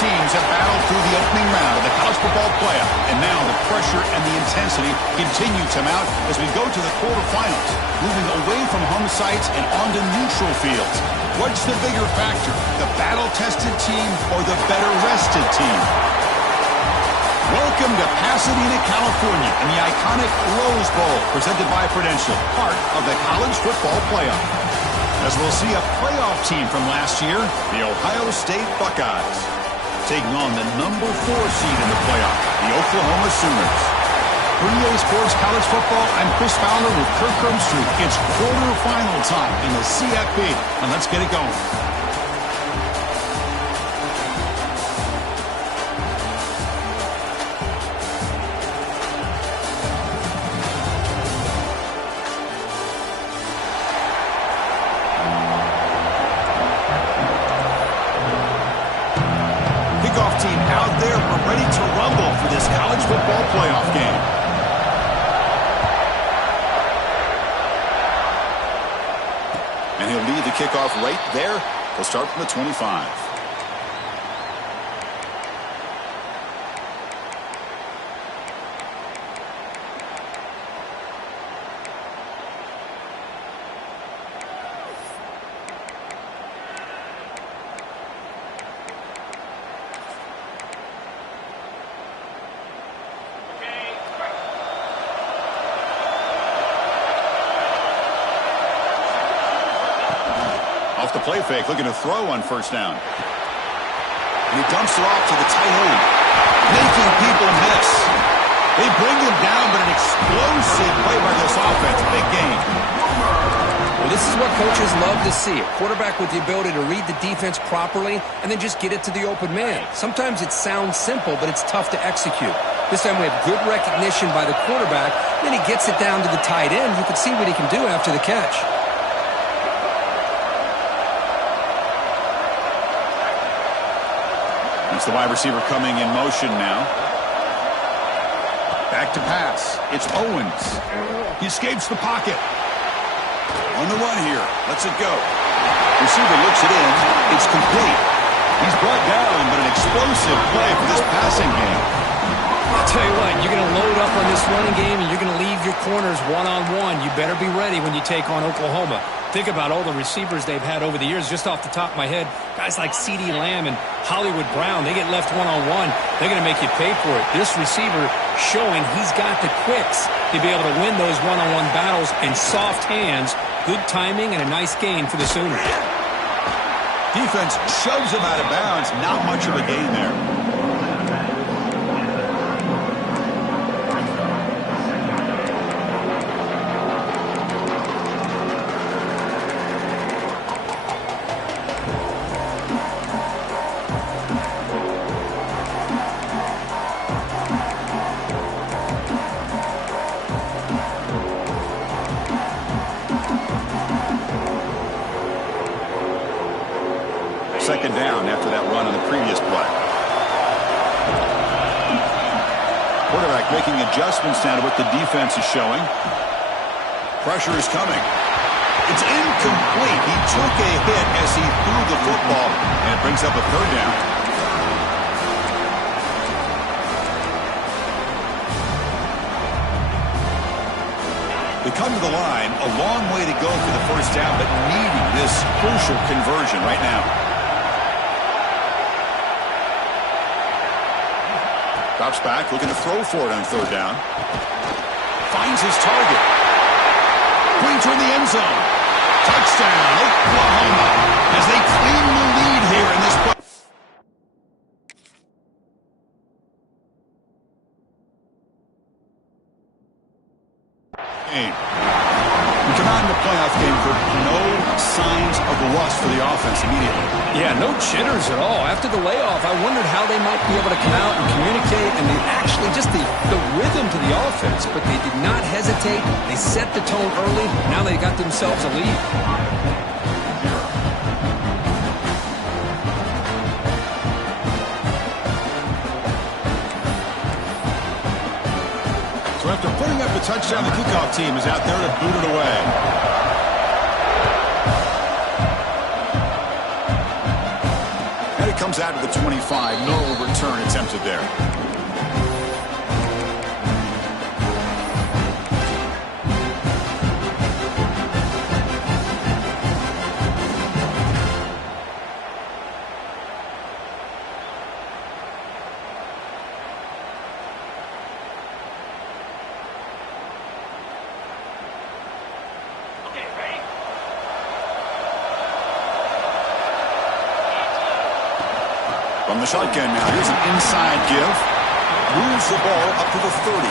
teams have battled through the opening round of the college football playoff, and now the pressure and the intensity continue to mount as we go to the quarterfinals, moving away from home sites and onto neutral fields. What's the bigger factor, the battle-tested team or the better-rested team? Welcome to Pasadena, California, in the iconic Rose Bowl, presented by Prudential, part of the college football playoff. As we'll see a playoff team from last year, the Ohio State Buckeyes, taking on the number 4 seed in the playoff, the Oklahoma Sooners. For EA Sports College Football, I'm Chris Fowler with Kirk Herbstreit. It's quarterfinal time in the CFB, and let's get it going. Team out there, we're ready to rumble for this college football playoff game. And he'll lead the kickoff right there. He'll start from the 25. Off the play fake, looking to throw on first down. And he dumps it off to the tight end, making people miss. They bring him down, but an explosive play by this offense. Big game. Well, this is what coaches love to see. A quarterback with the ability to read the defense properly and then just get it to the open man. Sometimes it sounds simple, but it's tough to execute. This time we have good recognition by the quarterback. Then he gets it down to the tight end. You can see what he can do after the catch. It's the wide receiver coming in motion now. Back to pass. It's Owens. He escapes the pocket. On the run here. Lets it go. Receiver looks it in. It's complete. He's brought down, but an explosive play for this passing game. I'll tell you what, you're going to load up on this running game and you're going to leave your corners one-on-one. You better be ready when you take on Oklahoma. Think about all the receivers they've had over the years. Just off the top of my head, guys like CeeDee Lamb and Hollywood Brown, they get left one-on-one. They're going to make you pay for it. This receiver showing he's got the quicks to be able to win those one-on-one battles and soft hands. Good timing and a nice gain for the Sooners. Defense shoves him out of bounds. Not much of a gain there. Second down after that run on the previous play. Quarterback making adjustments now to what the defense is showing. Pressure is coming. It's incomplete. He took a hit as he threw the football, and it brings up a third down. They come to the line, a long way to go for the first down, but needing this crucial conversion right now. Drops back, looking to throw for it on third down. Finds his target. Pointer in the end zone. Touchdown, Oklahoma, as they claim the lead here in this play. We come out in the playoff game for no signs of rust for the offense immediately. Yeah, no jitters at all. After the layoff, I wondered how they might be able to come out and communicate and actually just the rhythm to the offense. But they did not hesitate. They set the tone early. Now they got themselves a lead. So after putting up the touchdown, the kickoff team is out there to boot it away. comes out to the 25. No return attempted there. From the shotgun now, here's an inside give. Moves the ball up to the 30.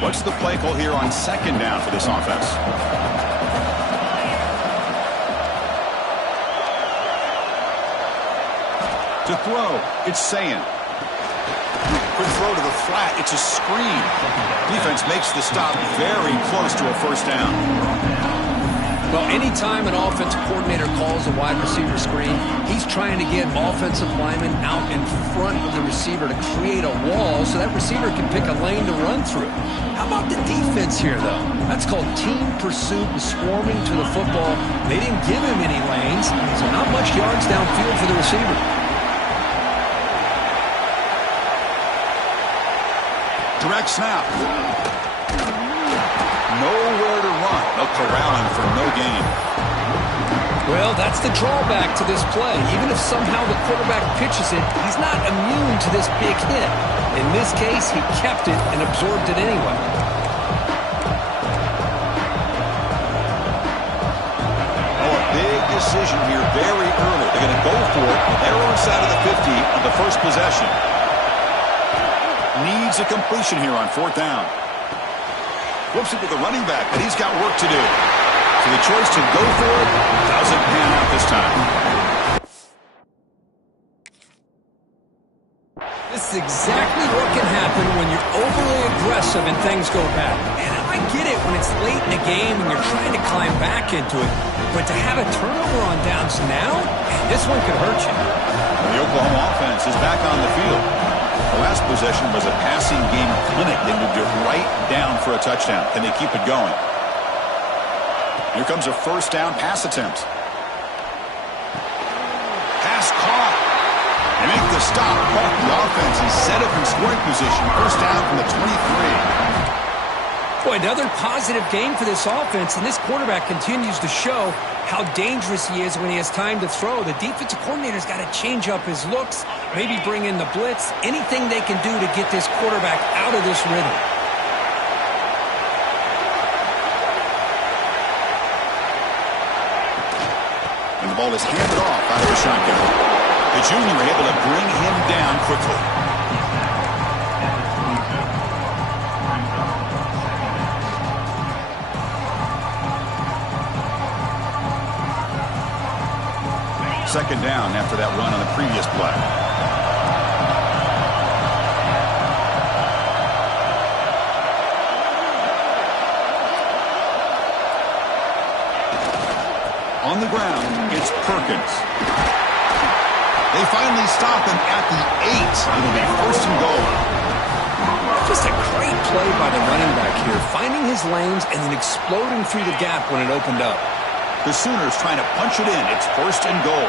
What's the play call here on second down for this offense? To throw, it's Sayin. Quick throw to the flat. It's a screen. Defense makes the stop very close to a first down. Well, anytime an offensive coordinator calls a wide receiver screen, he's trying to get offensive linemen out in front of the receiver to create a wall so that receiver can pick a lane to run through. How about the defense here, though? That's called team pursuit and swarming to the football. They didn't give him any lanes, so not much yards downfield for the receiver. Direct snap. Nowhere to run. They'll corral him for no gain. Well, that's the drawback to this play. Even if somehow the quarterback pitches it, he's not immune to this big hit. In this case, he kept it and absorbed it anyway. Oh, a big decision here very early. They're going to go for it. They're inside of the 50 on the first possession. Needs a completion here on fourth down. Flips it to the running back, but he's got work to do. So the choice to go for it doesn't pan out this time. This is exactly what can happen when you're overly aggressive and things go bad. And I get it when it's late in the game and you're trying to climb back into it. But to have a turnover on downs now, this one could hurt you. The Oklahoma offense is back on the field. The last possession was a passing game clinic. They moved it right down for a touchdown. Can they keep it going? Here comes a first down pass attempt. Pass caught. They make the stop. But the offense is set up in scoring position. First down from the 23. Boy, another positive game for this offense, and this quarterback continues to show how dangerous he is when he has time to throw. The defensive coordinator's got to change up his looks, maybe bring in the blitz, anything they can do to get this quarterback out of this rhythm. And the ball is handed off out of the shotgun. The junior able to bring him down quickly. Second down after that run on the previous play. On the ground, it's Perkins. They finally stop him at the 8. It'll be first and goal. Just a great play by the running back here, finding his lanes and then exploding through the gap when it opened up. The Sooners trying to punch it in. It's first and goal.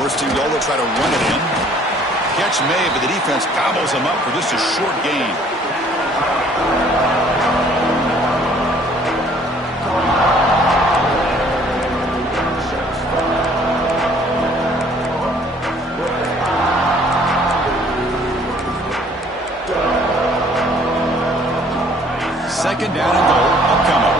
First and goal, they'll try to run it in. Catch made, but the defense gobbles them up for just a short gain. Second down and goal, upcoming.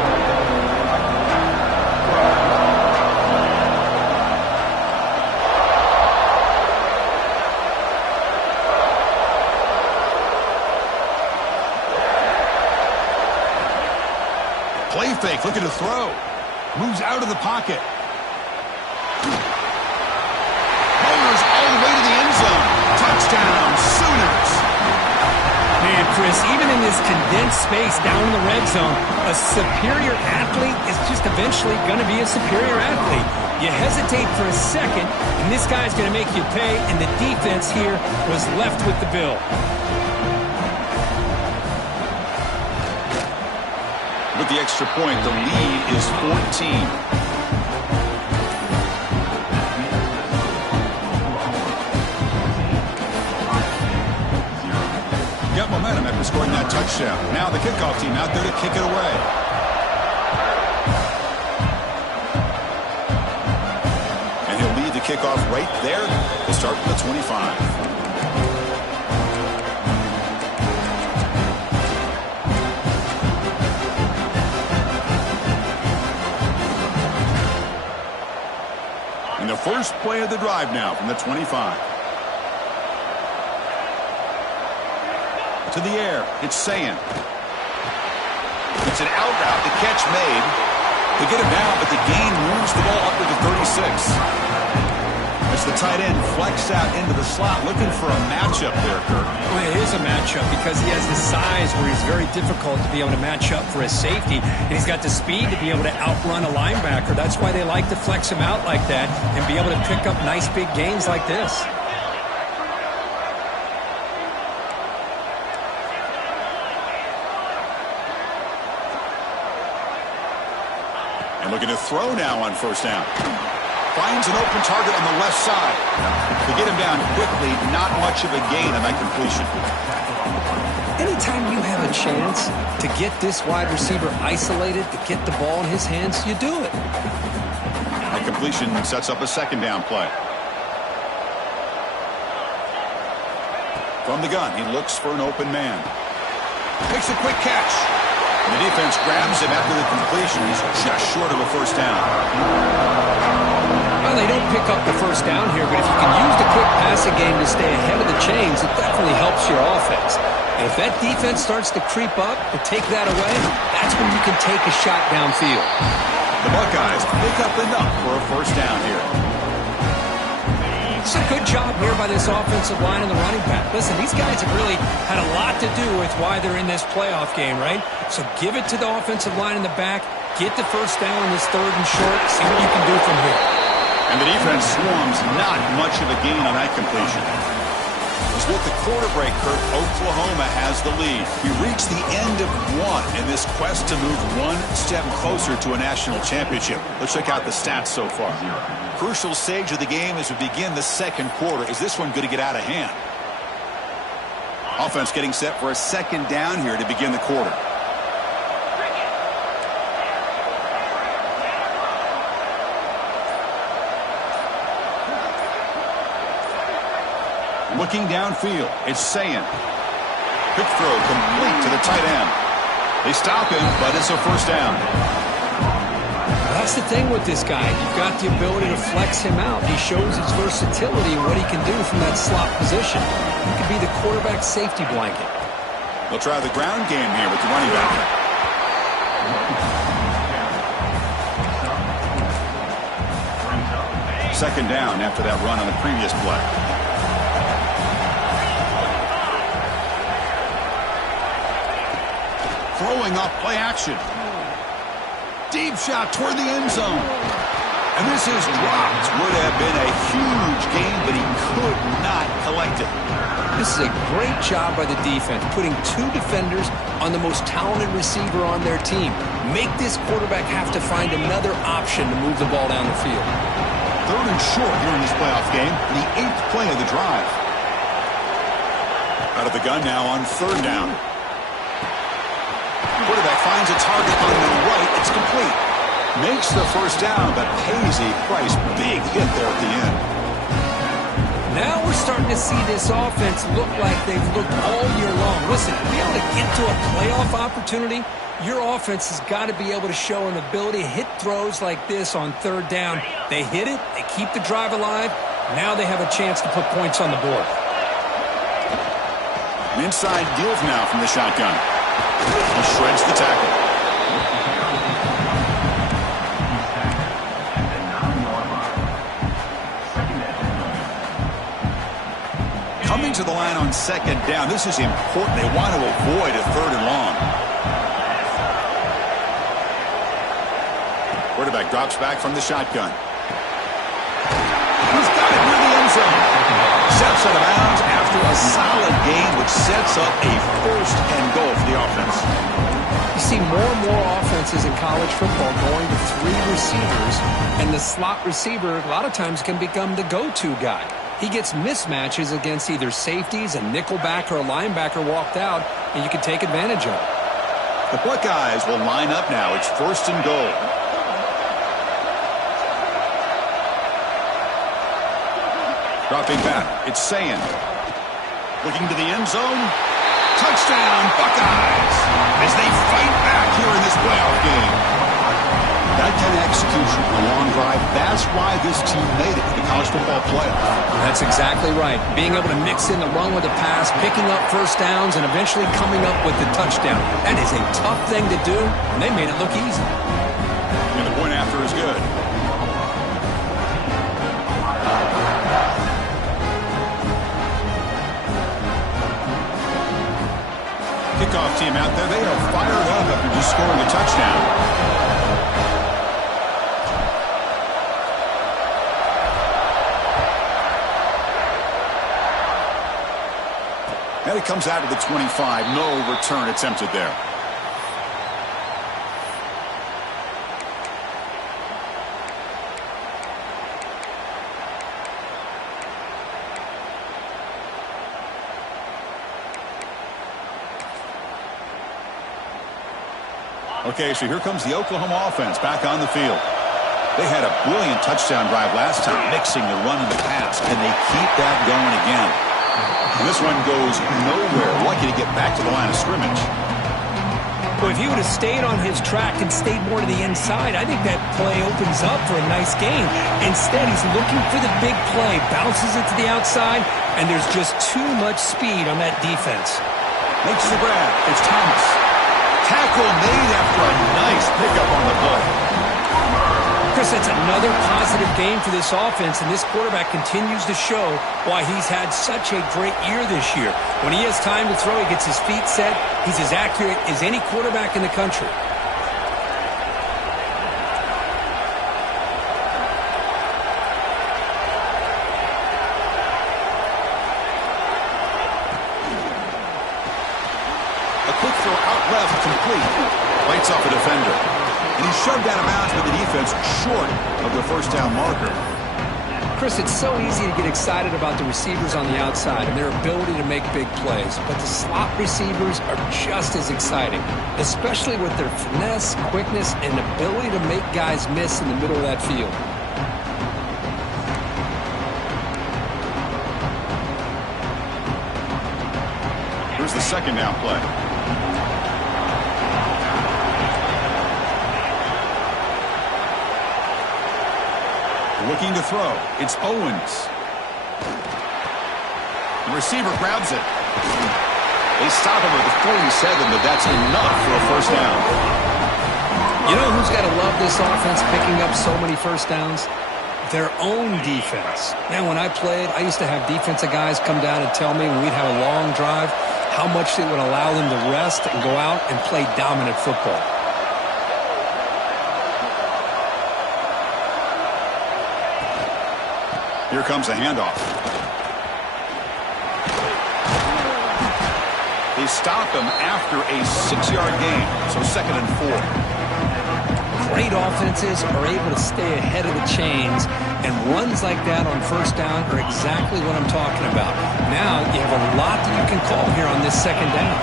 Play fake, looking to throw. Moves out of the pocket. Bowlers all the way to the end zone. Touchdown, Sooners. Man, Chris, even in this condensed space down in the red zone, a superior athlete is just eventually going to be a superior athlete. You hesitate for a second, and this guy's going to make you pay, and the defense here was left with the bill. With the extra point, the lead is 14. Got momentum after scoring that touchdown. Now the kickoff team out there to kick it away. And he'll lead the kickoff right there to start from the 25. And the first play of the drive now from the 25. To the air, it's Sayin. It's an out route, the catch made. They get him down, but the gain moves the ball up to the 36. As the tight end flex out into the slot, looking for a matchup there, Kirk. Well, it is a matchup because he has the size where he's very difficult to be able to match up for his safety, and he's got the speed to be able to outrun a linebacker. That's why they like to flex him out like that and be able to pick up nice big gains like this. And looking to throw now on first down. Finds an open target on the left side. To get him down quickly, not much of a gain on that completion. Anytime you have a chance to get this wide receiver isolated, to get the ball in his hands, you do it. That completion sets up a second down play. From the gun, he looks for an open man. Makes a quick catch. The defense grabs him after the completion. He's just short of a first down. Well, they don't pick up the first down here, but if you can use the quick passing game to stay ahead of the chains, it definitely helps your offense. And if that defense starts to creep up and take that away, that's when you can take a shot downfield. The Buckeyes pick up enough for a first down here. It's a good job here by this offensive line and the running back. Listen, these guys have really had a lot to do with why they're in this playoff game, right? So give it to the offensive line in the back, get the first down in this third and short, see what you can do from here. And the defense swarms, not much of a gain on that completion. As with the quarter break, Kirk, Oklahoma has the lead. We reach the end of one in this quest to move one step closer to a national championship. Let's check out the stats so far. Crucial stage of the game as we begin the second quarter. Is this one going to get out of hand? Offense getting set for a second down here to begin the quarter. Looking downfield, it's Sayin. Quick throw complete to the tight end. They stop him, but it's a first down. That's the thing with this guy. You've got the ability to flex him out. He shows his versatility and what he can do from that slot position. He could be the quarterback's safety blanket. They'll try the ground game here with the running back. Second down after that run on the previous play. Throwing off play action. Deep shot toward the end zone. And this is dropped. Would have been a huge gain, but he could not collect it. This is a great job by the defense, putting two defenders on the most talented receiver on their team. Make this quarterback have to find another option to move the ball down the field. Third and short here in this playoff game, the 8th play of the drive. Out of the gun now on third down. Quarterback finds a target on the right. It's complete. Makes the first down, but pays a price. Big hit there at the end. Now we're starting to see this offense look like they've looked all year long. Listen, to be able to get to a playoff opportunity, your offense has got to be able to show an ability to hit throws like this on third down. They hit it. They keep the drive alive. Now they have a chance to put points on the board. An inside give now from the shotgun. He shreds the tackle. Coming Coming to the line on second down. This is important. They want to avoid a 3rd and long. Quarterback drops back from the shotgun. He's got it near the end zone. Steps out of bounds after a solid gain, which sets up a 1st and goal for the offense. You see more and more offenses in college football going to 3 receivers, and the slot receiver a lot of times can become the go-to guy. He gets mismatches against either safeties, a nickelback, or a linebacker walked out, and you can take advantage of it. The Buckeyes will line up now. It's 1st and goal. Dropping back, it's Sayin. Looking to the end zone. Touchdown, Buckeyes! As they fight back here in this playoff game. That kind of execution, a long drive, that's why this team made it to the college football playoff. That's exactly right. Being able to mix in the run with the pass, picking up 1st downs, and eventually coming up with the touchdown. That is a tough thing to do, and they made it look easy. And the point after is good. Kickoff team out there, they are fired up after just scoring a touchdown. And it comes out to the 25. No return attempted there. Okay, so here comes the Oklahoma offense back on the field. They had a brilliant touchdown drive last time, mixing the run and the pass. Can they keep that going again? And this one goes nowhere. Lucky to get back to the line of scrimmage. Well, if he would have stayed on his track and stayed more to the inside, I think that play opens up for a nice gain. Instead, he's looking for the big play, bounces it to the outside, and there's just too much speed on that defense. Makes the grab. It's Thomas. Tackle made after a nice pickup on the play. Chris, that's another positive game for this offense, and this quarterback continues to show why he's had such a great year this year. When he has time to throw, he gets his feet set. He's as accurate as any quarterback in the country. Left complete. Bites off a defender. And he's shoved out of bounds with the defense short of the 1st down marker. Chris, it's so easy to get excited about the receivers on the outside and their ability to make big plays. But the slot receivers are just as exciting, especially with their finesse, quickness, and ability to make guys miss in the middle of that field. Here's the 2nd down play. Looking to throw. It's Owens. The receiver grabs it. They stop him at the 47, but that's enough for a 1st down. You know who's got to love this offense picking up so many 1st downs? Their own defense. Man, when I played, I used to have defensive guys come down and tell me when we'd have a long drive how much it would allow them to rest and go out and play dominant football. Here comes a handoff. They stop him after a 6-yard gain, so 2nd and 4. Great offenses are able to stay ahead of the chains, and runs like that on 1st down are exactly what I'm talking about. Now you have a lot that you can call here on this 2nd down.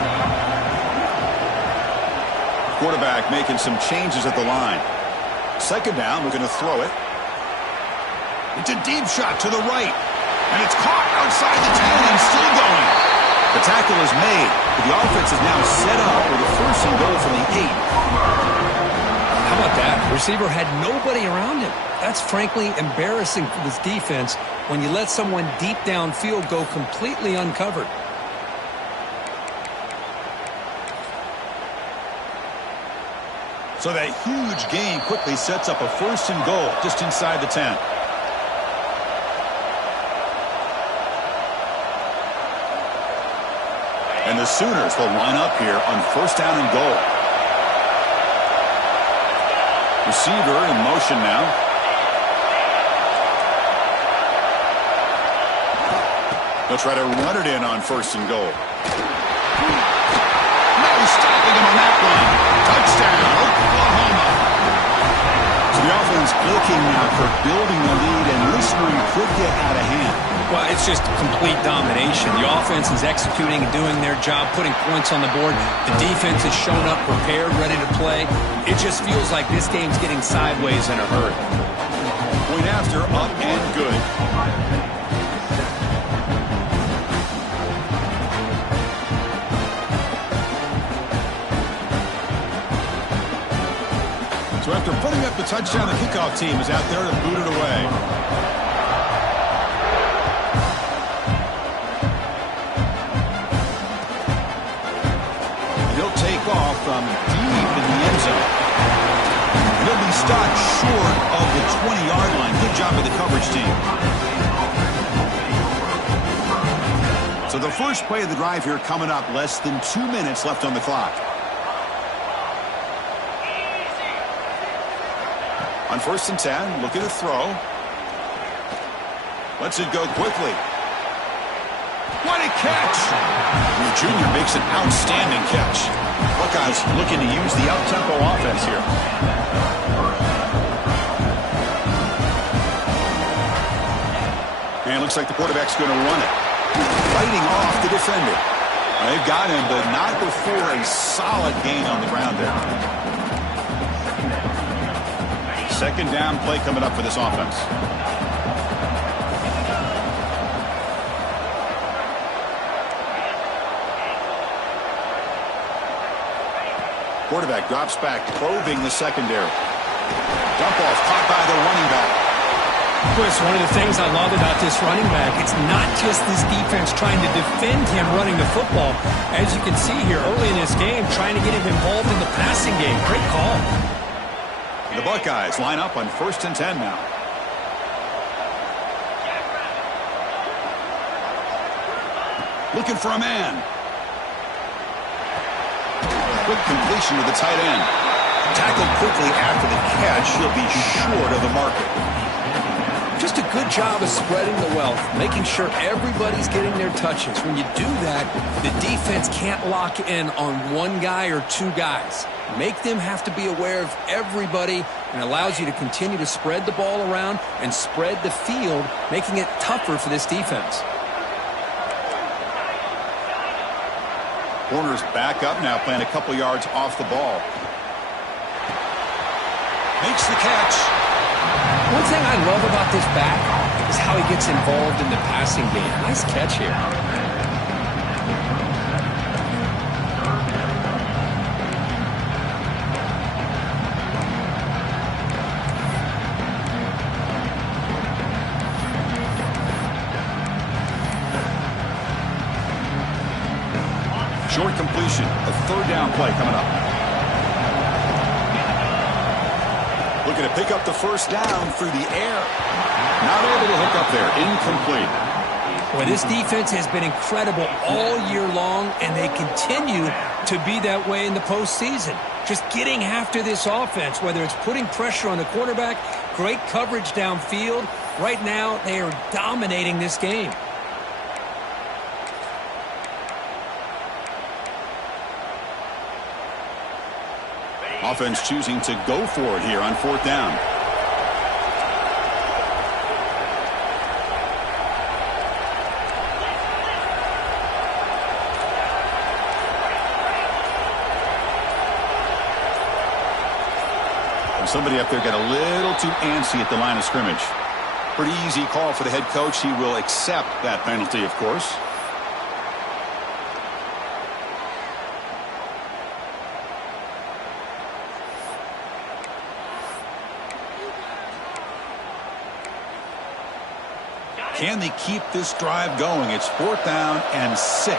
Quarterback making some changes at the line. 2nd down, we're going to throw it. It's a deep shot to the right. And it's caught outside the 10 and still going. The tackle is made, but the offense is now set up with a 1st and goal from the 8. How about that? The receiver had nobody around him. That's frankly embarrassing for this defense when you let someone deep downfield go completely uncovered. So that huge gain quickly sets up a 1st and goal just inside the 10. And the Sooners will line up here on first down and goal. Receiver in motion now. They'll try to run it in on first and goal. No stopping him on that one. Touchdown, Oklahoma. So the offense looking now for building the lead, and this one could get out of hand. Well, it's just complete domination. The offense is executing and doing their job, putting points on the board. The defense has shown up prepared, ready to play. It just feels like this game's getting sideways in a hurry. Point after, up and good. So after putting up the touchdown, the kickoff team is out there to boot it away. And he'll take off from deep in the end zone. And he'll be stopped short of the 20-yard line. Good job of the coverage team. So the first play of the drive here coming up, less than 2 minutes left on the clock. On first and 10, looking to throw. Lets it go quickly. What a catch! The junior makes an outstanding catch. Buckeyes looking to use the up-tempo offense here. And it looks like the quarterback's going to run it. Fighting off the defender. They've got him, but not before a solid gain on the ground there. Second down play coming up for this offense. Quarterback drops back, probing the secondary. Dump off, caught by the running back. Chris, one of the things I love about this running back, it's not just this defense trying to defend him running the football. As you can see here early in this game, trying to get him involved in the passing game. Great call. The Buckeyes line up on first and 10 now. Looking for a man. Quick completion to the tight end. Tackled quickly after the catch. He'll be short of the marker. Just a good job of spreading the wealth, making sure everybody's getting their touches. When you do that, the defense can't lock in on one guy or two guys. Make them have to be aware of everybody, and allows you to continue to spread the ball around and spread the field, making it tougher for this defense. Corners back up now, playing a couple yards off the ball. Makes the catch. One thing I love about this back is how he gets involved in the passing game. Nice catch here. Short completion, a third down play coming up. Looking to pick up the first down through the air. Not able to hook up there, incomplete. Boy, this defense has been incredible all year long, and they continue to be that way in the postseason. Just getting after this offense, whether it's putting pressure on the quarterback, great coverage downfield. Right now, they are dominating this game. Offense choosing to go for it here on fourth down. And somebody up there got a little too antsy at the line of scrimmage. Pretty easy call for the head coach. He will accept that penalty, of course. Can they keep this drive going? It's fourth down and 6.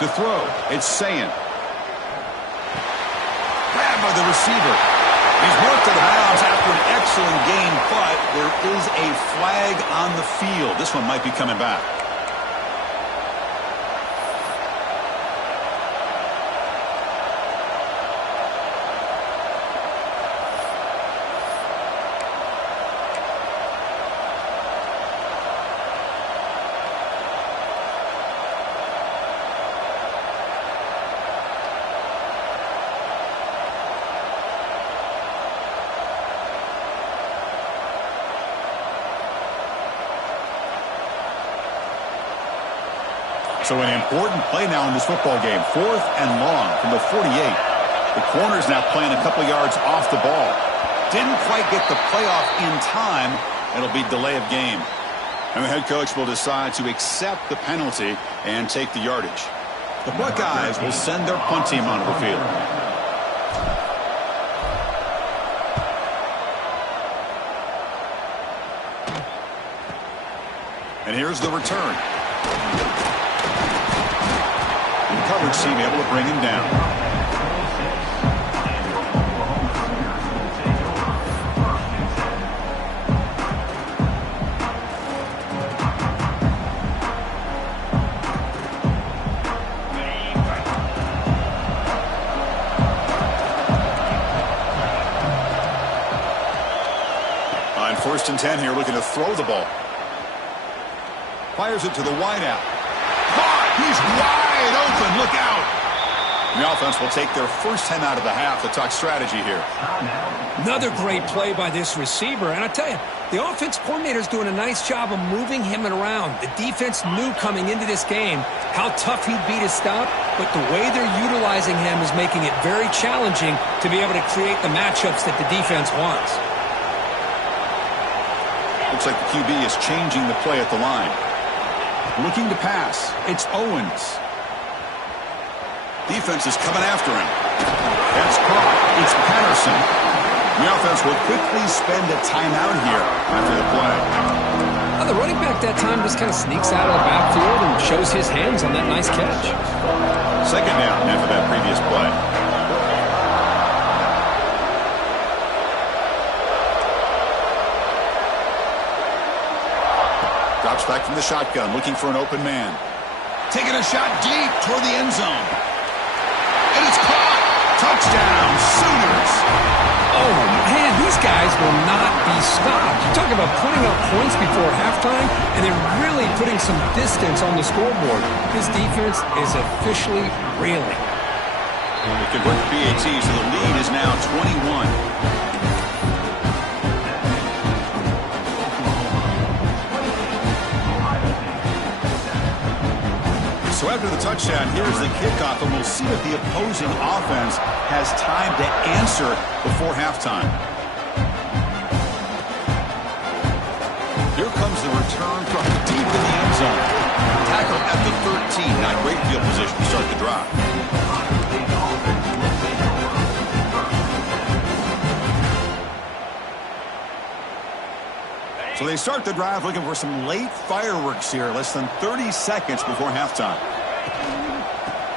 To throw, it's Sayin. Grabbed by the receiver. He's worked it out after an excellent game, but there is a flag on the field. This one might be coming back. So an important play now in this football game. 4th and long from the 48. The corner's now playing a couple yards off the ball. Didn't quite get the playoff in time. It'll be delay of game. And the head coach will decide to accept the penalty and take the yardage. The Buckeyes will send their punt team onto the field. And here's the return. The coverage team able to bring him down. On 1st and 10 here, looking to throw the ball. Fires it to the wideout. Caught! He's wide open. Look out! The offense will take their first 10 out of the half. The talk strategy here. Another great play by this receiver. And I tell you, the offense coordinator's doing a nice job of moving him around. The defense knew coming into this game how tough he'd be to stop, but the way they're utilizing him is making it very challenging to be able to create the matchups that the defense wants. Looks like the QB is changing the play at the line. Looking to pass. It's Owens. Defense is coming after him. That's caught. It's Patterson. The offense will quickly spend a timeout here after the play. Well, the running back that time just kind of sneaks out of the backfield and shows his hands on that nice catch. 2nd down after that previous play. Drops back from the shotgun, looking for an open man. Taking a shot deep toward the end zone. And it's caught! Touchdown, Sooners! Oh, man, these guys will not be stopped. You're talking about putting up points before halftime, and they're really putting some distance on the scoreboard. This defense is officially reeling. They convert the PAT, so the lead is now 21. So after the touchdown, here's the kickoff, and we'll see if the opposing offense has time to answer before halftime. Here comes the return from deep in the end zone. Tackle at the 13. Not great field position to start the drive. So they start the drive looking for some late fireworks here, less than 30 seconds before halftime.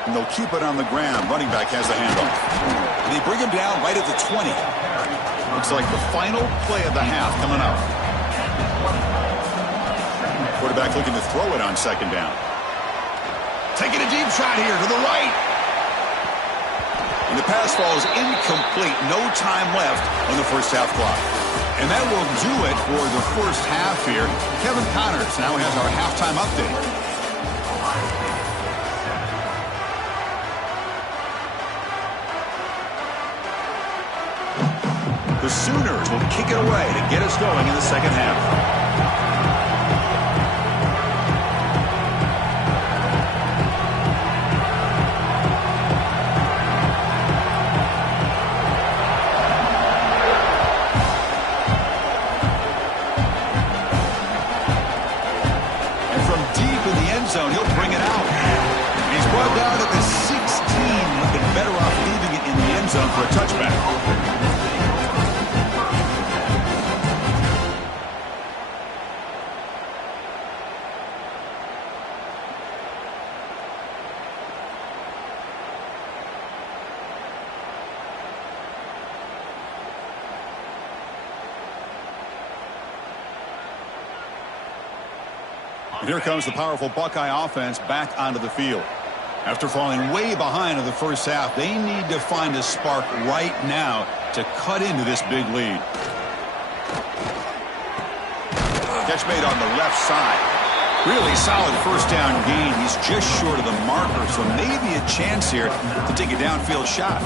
And they'll keep it on the ground. Running back has the handoff. And they bring him down right at the 20. Looks like the final play of the half coming up. Quarterback looking to throw it on 2nd down. Taking a deep shot here to the right. And the pass falls incomplete. No time left on the first half clock. And that will do it for the first half here. Kevin Connors now has our halftime update. The Sooners will kick it away to get us going in the second half. Zone, he'll bring it out. He's brought down at the 16. Would have been better off leaving it in the end zone for a touchback. And here comes the powerful Buckeye offense back onto the field. After falling way behind in the first half, they need to find a spark right now to cut into this big lead. Catch made on the left side. Really solid first down gain. He's just short of the marker, so maybe a chance here to take a downfield shot.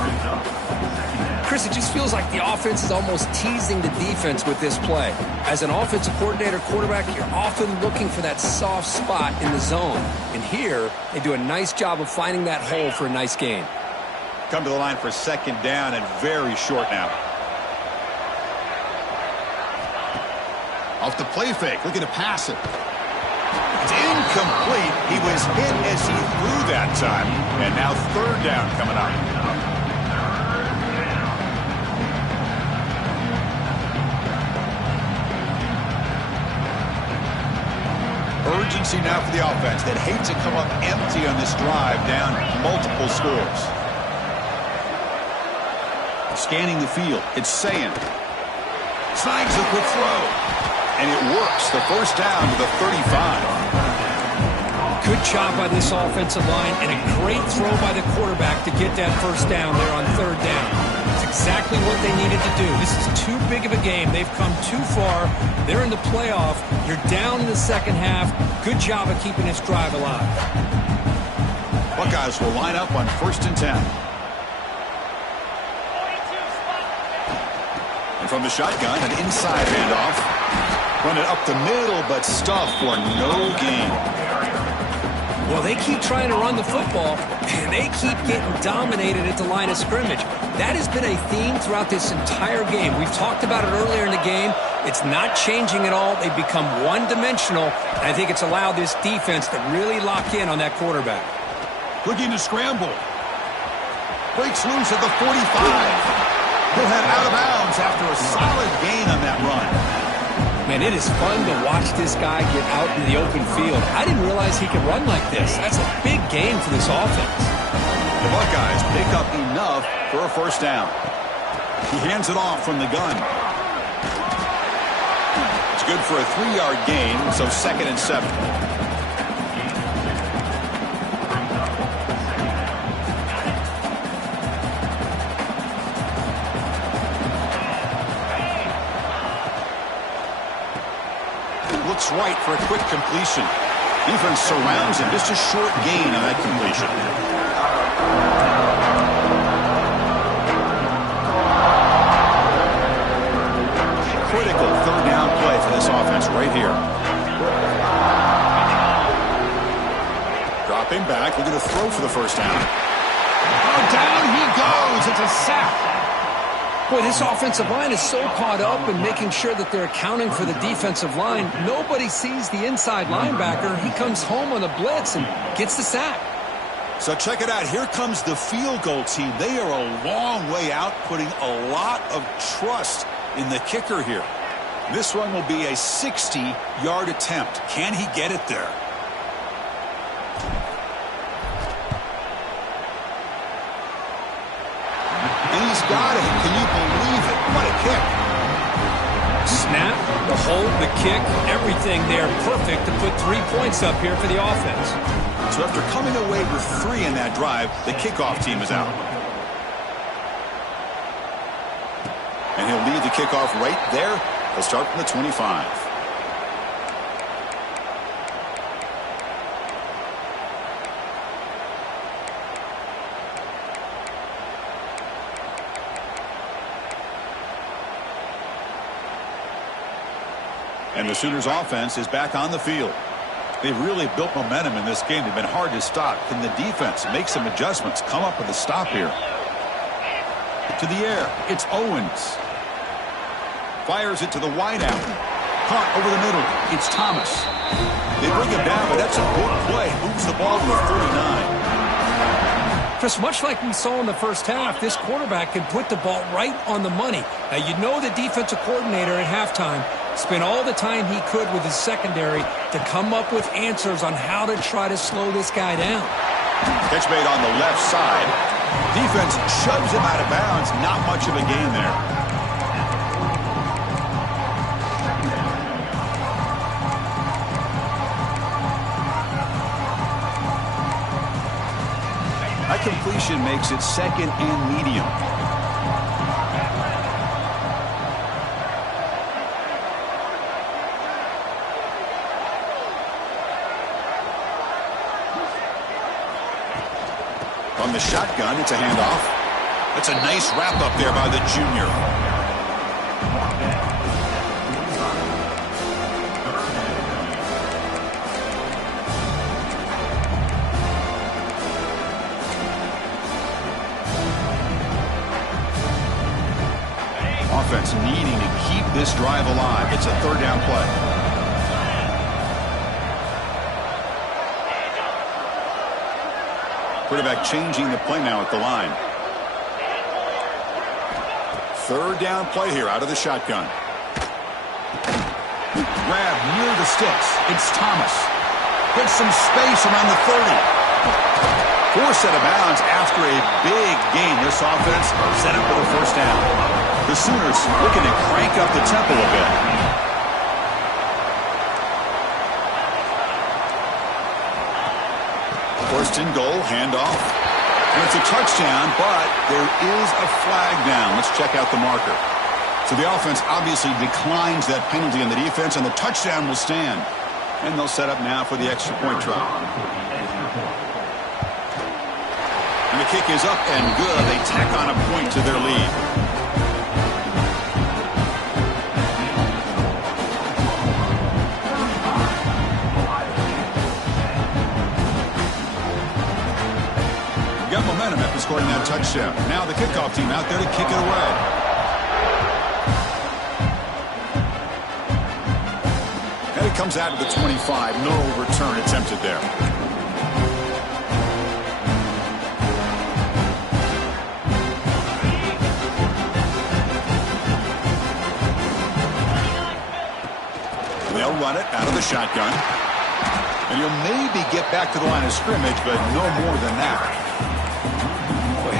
Chris, it just feels like the offense is almost teasing the defense with this play. As an offensive coordinator, quarterback, you're often looking for that soft spot in the zone. And here, they do a nice job of finding that hole for a nice gain. Come to the line for second down and very short now. Off the play fake, looking to pass it. It's incomplete. He was hit as he threw that time. And now third down coming up. Urgency now for the offense that hates to come up empty on this drive, down multiple scores. Scanning the field, it's Sayin. Snags a quick throw. And it works. The first down to the 35. Good job by this offensive line and a great throw by the quarterback to get that first down there on third down. It's exactly what they needed to do. This is too big of a game. They've come too far. They're in the playoff. You're down in the second half. Good job of keeping this drive alive. Buckeyes will line up on 1st and 10. And from the shotgun, an inside handoff. Run it up the middle, but stuff for no gain. Well, they keep trying to run the football, and they keep getting dominated at the line of scrimmage. That has been a theme throughout this entire game. We've talked about it earlier in the game. It's not changing at all. They've become one-dimensional, and I think it's allowed this defense to really lock in on that quarterback. Looking to scramble. Breaks loose at the 45. He'll head out of bounds after a solid gain on that run. Man, it is fun to watch this guy get out in the open field. I didn't realize he could run like this. That's a big gain for this offense. The Buckeyes pick up enough for a first down. He hands it off from the gun. It's good for a 3-yard gain, so 2nd and 7. Looks right for a quick completion. Defense surrounds him. Just a short gain on that completion. Critical third down play for this offense right here. Dropping back. Looking to throw for the first down. Oh, down he goes. It's a sack. Boy, this offensive line is so caught up in making sure that they're accounting for the defensive line. Nobody sees the inside linebacker. He comes home on a blitz and gets the sack. So check it out. Here comes the field goal team. They are a long way out, putting a lot of trust in the kicker here. This one will be a 60-yard attempt. Can he get it there? And he's got it. Can you believe it? What a kick. Snap, the hold, the kick, everything there perfect to put 3 points up here for the offense. So after coming away with 3 in that drive, the kickoff team is out. And he'll lead the kickoff right there. He'll start from the 25. And the Sooners offense is back on the field. They've really built momentum in this game. They've been hard to stop. Can the defense make some adjustments, come up with a stop here? To the air, it's Owens. Fires it to the wideout. Caught over the middle. It's Thomas. They bring him down, but that's a good play. Moves the ball to the 49. Chris, much like we saw in the first half, this quarterback can put the ball right on the money. Now, you know the defensive coordinator at halftime spent all the time he could with his secondary to come up with answers on how to try to slow this guy down. Catch made on the left side. Defense shoves him out of bounds. Not much of a gain there. That completion makes it 2nd and medium. From the shotgun, it's a handoff. That's a nice wrap-up there by the junior. Offense needing to keep this drive alive. It's a third down play. Quarterback changing the play now at the line. Third down play here out of the shotgun. Grab near the sticks. It's Thomas. Gets some space around the 30. Forced out of bounds after a big gain. This offense set up for the first down. The Sooners looking to crank up the tempo a bit. First and goal, handoff. And it's a touchdown, but there is a flag down. Let's check out the marker. So the offense obviously declines that penalty on the defense, and the touchdown will stand. And they'll set up now for the extra point try. And the kick is up and good. They tack on a point to their lead. Got momentum after scoring that touchdown. Now the kickoff team out there to kick it away. And it comes out to the 25. No return attempted there. They'll run it out of the shotgun. And you'll maybe get back to the line of scrimmage, but no more than that.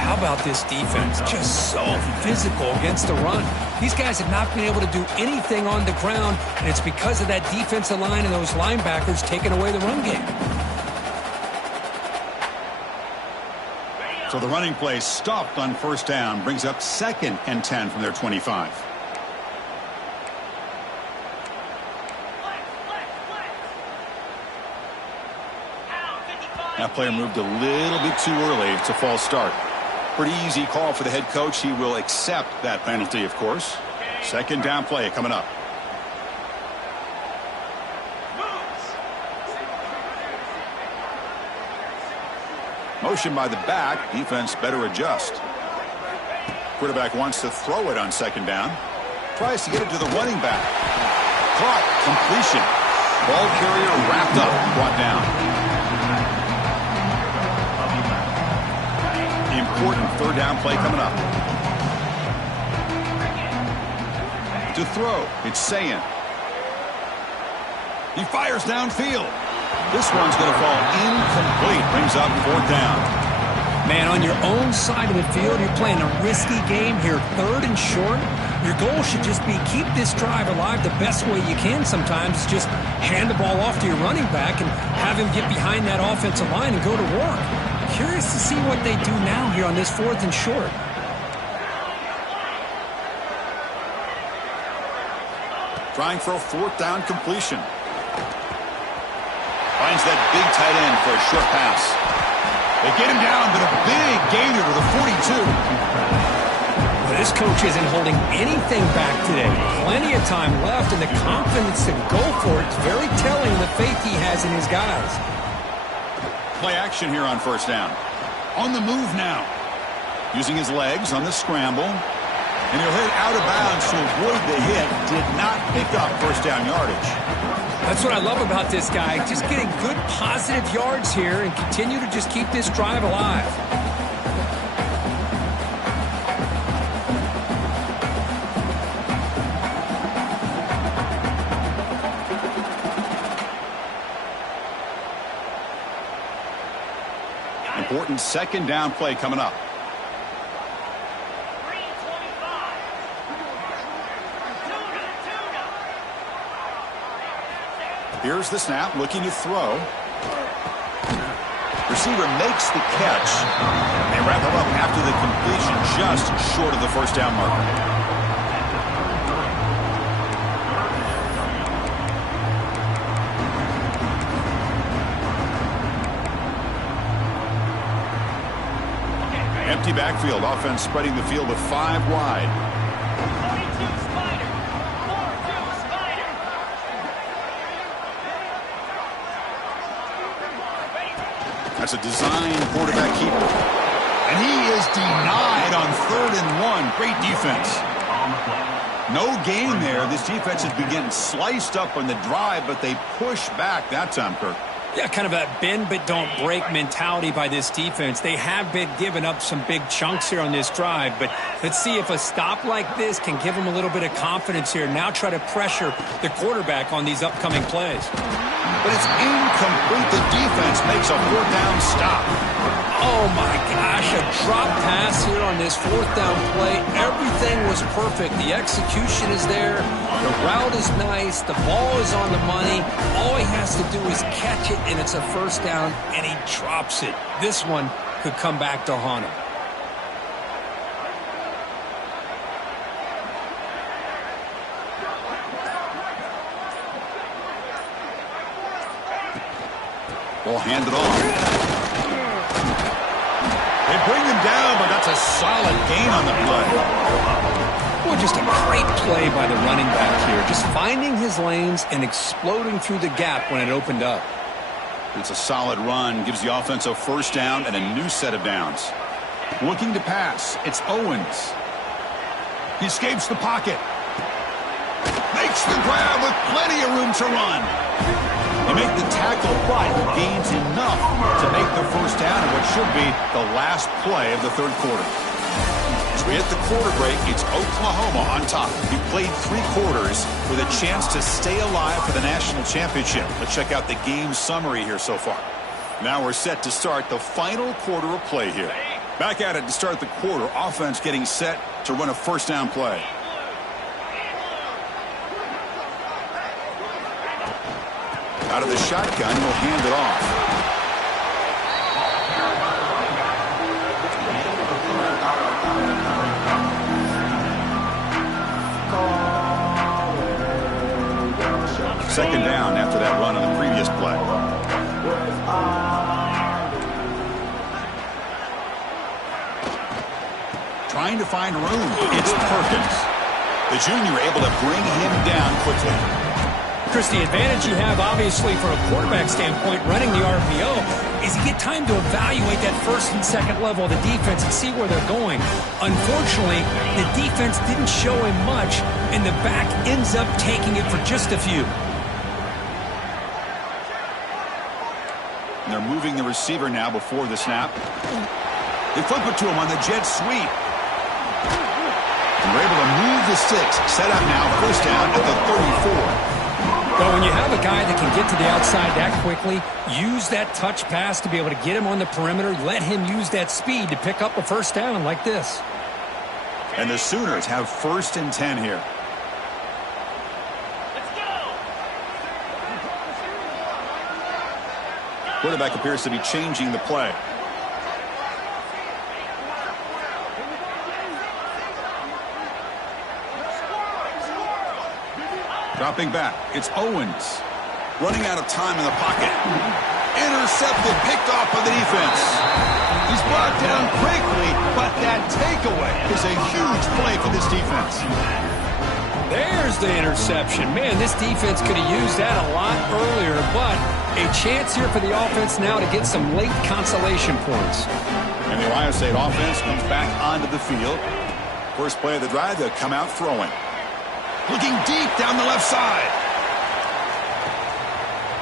How about this defense? Just so physical against the run. These guys have not been able to do anything on the ground, and it's because of that defensive line and those linebackers taking away the run game. So the running play stopped on first down, brings up 2nd and 10 from their 25. That player moved a little bit too early. It's a false start. Pretty easy call for the head coach. He will accept that penalty, of course. Second down play coming up. Motion by the back. Defense better adjust. Quarterback wants to throw it on second down. Tries to get it to the running back. Caught. Completion. Ball carrier wrapped up and brought down. Important third down play coming up. To throw, it's Sayan. He fires downfield. This one's going to fall incomplete. Brings up fourth down. Man, on your own side of the field, you're playing a risky game here. Third and short. Your goal should just be keep this drive alive the best way you can sometimes. Is just hand the ball off to your running back and have him get behind that offensive line and go to work. Curious to see what they do now here on this fourth and short. Trying for a fourth down completion. Finds that big tight end for a short pass. They get him down, but a big gainer to the 42. Well, this coach isn't holding anything back today. Plenty of time left, and the confidence to go for it is very telling the faith he has in his guys. Play action here on first down. On the move now. Using his legs on the scramble. And he'll hit out of bounds to avoid the hit. Did not pick up first down yardage. That's what I love about this guy. Just getting good positive yards here and continue to just keep this drive alive. Important second down play coming up. Here's the snap, looking to throw. Receiver makes the catch. They wrap him up after the completion, just short of the first down marker. Empty backfield. Offense spreading the field with 5 wide. That's a design quarterback keeper. And he is denied on 3rd and 1. Great defense. No gain there. This defense has been getting sliced up on the drive, but they push back that time, Kirk. Yeah, kind of a bend but don't break mentality by this defense. They have been giving up some big chunks here on this drive, but let's see if a stop like this can give them a little bit of confidence here. Now try to pressure the quarterback on these upcoming plays. But it's incomplete. The defense makes a 4th down stop. Oh, my gosh, a drop pass here on this 4th down play. Everything was perfect. The execution is there. The route is nice. The ball is on the money. All he has to do is catch it, and it's a 1st down, and he drops it. This one could come back to haunt him. Ball handed off. They bring him down, but that's a solid gain on the play. Well, just a great play by the running back here. Just finding his lanes and exploding through the gap when it opened up. It's a solid run. Gives the offense a 1st down and a new set of downs. Looking to pass. It's Owens. He escapes the pocket. Makes the grab with plenty of room to run. They make the tackle, but gains enough to make the 1st down in what should be the last play of the 3rd quarter. As we hit the quarter break, it's Oklahoma on top. We played 3 quarters with a chance to stay alive for the national championship. Let's check out the game summary here so far. Now we're set to start the final quarter of play here. Back at it to start the quarter. Offense getting set to run a 1st down play. Out of the shotgun, he'll hand it off. Second down after that run on the previous play. Trying to find room. It's Perkins. The junior able to bring him down quickly. Chris, the advantage you have, obviously, from a quarterback standpoint, running the RPO, is you get time to evaluate that 1st and 2nd level of the defense and see where they're going. Unfortunately, the defense didn't show him much, and the back ends up taking it for just a few. And they're moving the receiver now before the snap. They flip it to him on the jet sweep. And we're able to move the sticks. Set up now, 1st down at the 34. Well, when you have a guy that can get to the outside that quickly, use that touch pass to be able to get him on the perimeter, let him use that speed to pick up a 1st down like this. And the Sooners have 1st and 10 here. Let's go. Quarterback appears to be changing the play. Dropping back, it's Owens. Running out of time in the pocket. Intercepted, picked off by the defense. He's brought down quickly, but that takeaway is a huge play for this defense. There's the interception. Man, this defense could have used that a lot earlier, but a chance here for the offense now to get some late consolation points. And the Ohio State offense comes back onto the field. First play of the drive, they'll come out throwing. Looking deep down the left side.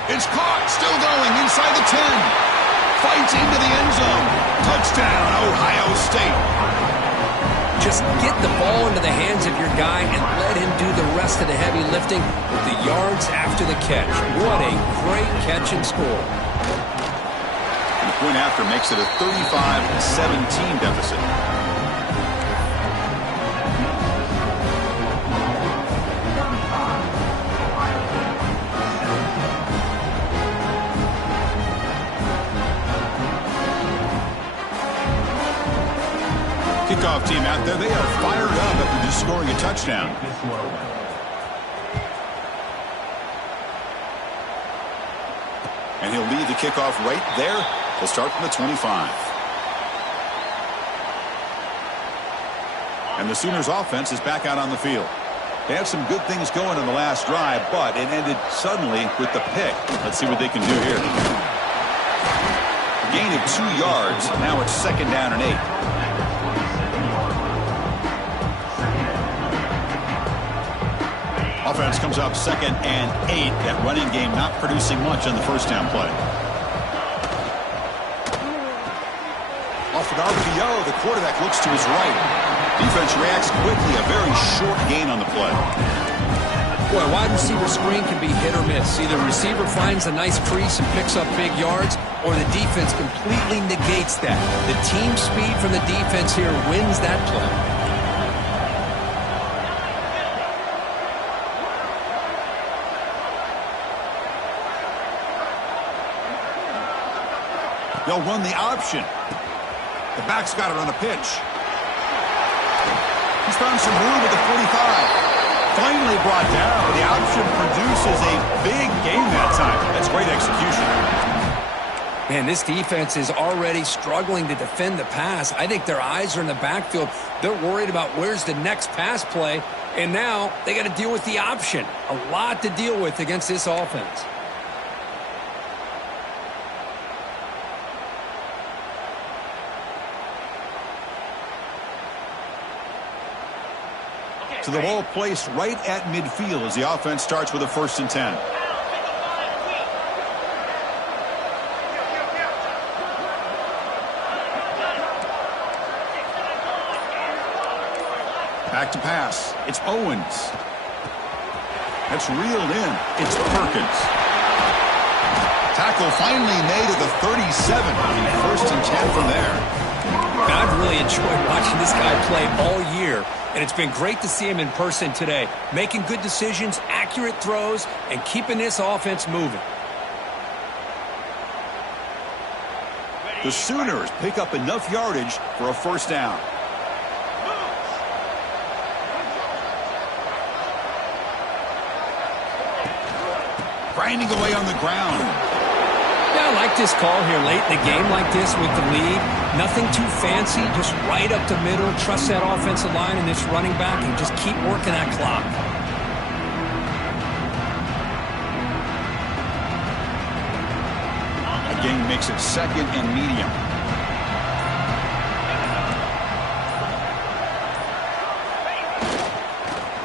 It's caught, still going inside the 10. Fights into the end zone. Touchdown, Ohio State. Just get the ball into the hands of your guy and let him do the rest of the heavy lifting with the yards after the catch. What a great catch and score. And the point after makes it a 35-17 deficit. Kickoff team out there, they are fired up after just scoring a touchdown. And he'll lead the kickoff right there. He'll start from the 25. And the Sooners offense is back out on the field. They had some good things going in the last drive, but it ended suddenly with the pick. Let's see what they can do here. A gain of 2 yards. Now it's 2nd down and 8. Offense comes up 2nd and 8. That running game not producing much on the first down play. Off an RPO, the quarterback looks to his right. Defense reacts quickly. A very short gain on the play. Boy, a wide receiver screen can be hit or miss. Either receiver finds a nice crease and picks up big yards, or the defense completely negates that. The team speed from the defense here wins that play. They'll run the option. The back's got it on a pitch. He's found some room at the 45. Finally brought down. The option produces a big gain that time. That's great execution. Man, this defense is already struggling to defend the pass. I think their eyes are in the backfield. They're worried about where's the next pass play, and now they got to deal with the option. A lot to deal with against this offense. So the ball placed right at midfield as the offense starts with a 1st and 10. Back to pass. It's Owens. That's reeled in. It's Perkins. Tackle finally made at the 37. 1st and 10 from there. I've really enjoyed watching this guy play all year, and it's been great to see him in person today, making good decisions, accurate throws, and keeping this offense moving. The Sooners pick up enough yardage for a 1st down. Grinding away on the ground. Yeah, I like this call here late in the game like this with the lead. Nothing too fancy, just right up the middle. Trust that offensive line and this running back and just keep working that clock. Again, makes it 2nd and medium.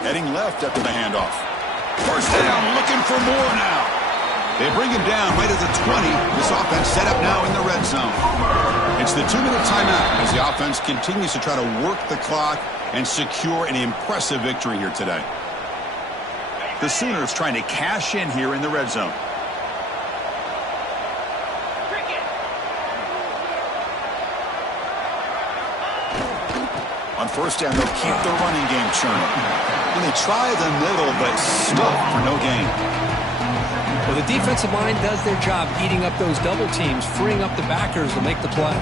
Heading left after the handoff. 1st down, looking for more now. They bring him down right at the 20. This offense set up now in the red zone. It's the 2-minute timeout as the offense continues to try to work the clock and secure an impressive victory here today. The Sooners trying to cash in here in the red zone. On 1st down, they'll keep the running game churning. And they try the middle, but stuck for no gain. Well, the defensive line does their job eating up those double teams, freeing up the backers to make the play.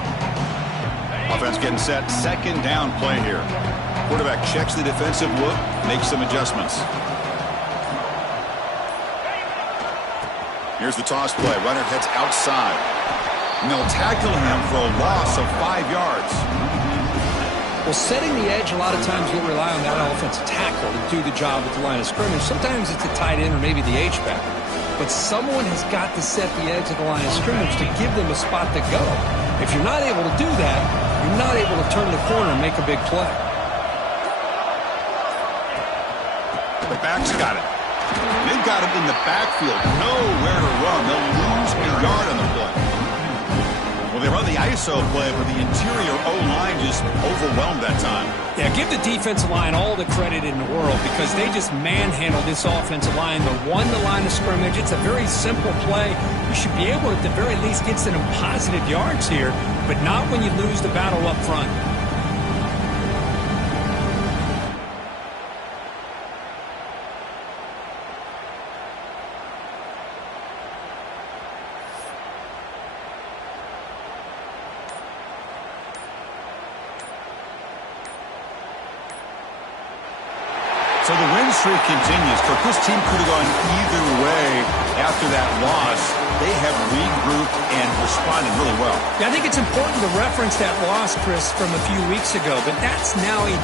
Offense getting set. 2nd down play here. Quarterback checks the defensive look, makes some adjustments. Here's the toss play. Runner heads outside. And they'll tackle him for a loss of 5 yards. Well, setting the edge, a lot of times you'll rely on that offensive tackle to do the job at the line of scrimmage. Sometimes it's a tight end or maybe the H-back. But someone has got to set the edge of the line of scrimmage to give them a spot to go. If you're not able to do that, you're not able to turn the corner and make a big play. The back's got it. They've got him in the backfield. Nowhere to run. They'll lose a yard on the play. Well, they run the ISO play, but the interior O-line just overwhelmed that time. Yeah, give the defensive line all the credit in the world because they just manhandled this offensive line. They won the line of scrimmage. It's a very simple play. You should be able to, at the very least, get some positive yards here, but not when you lose the battle up front. So the win streak continues. But this team could have gone either way after that loss. They have regrouped and responded really well. Yeah, I think it's important to reference that loss, Chris, from a few weeks ago, but that's now a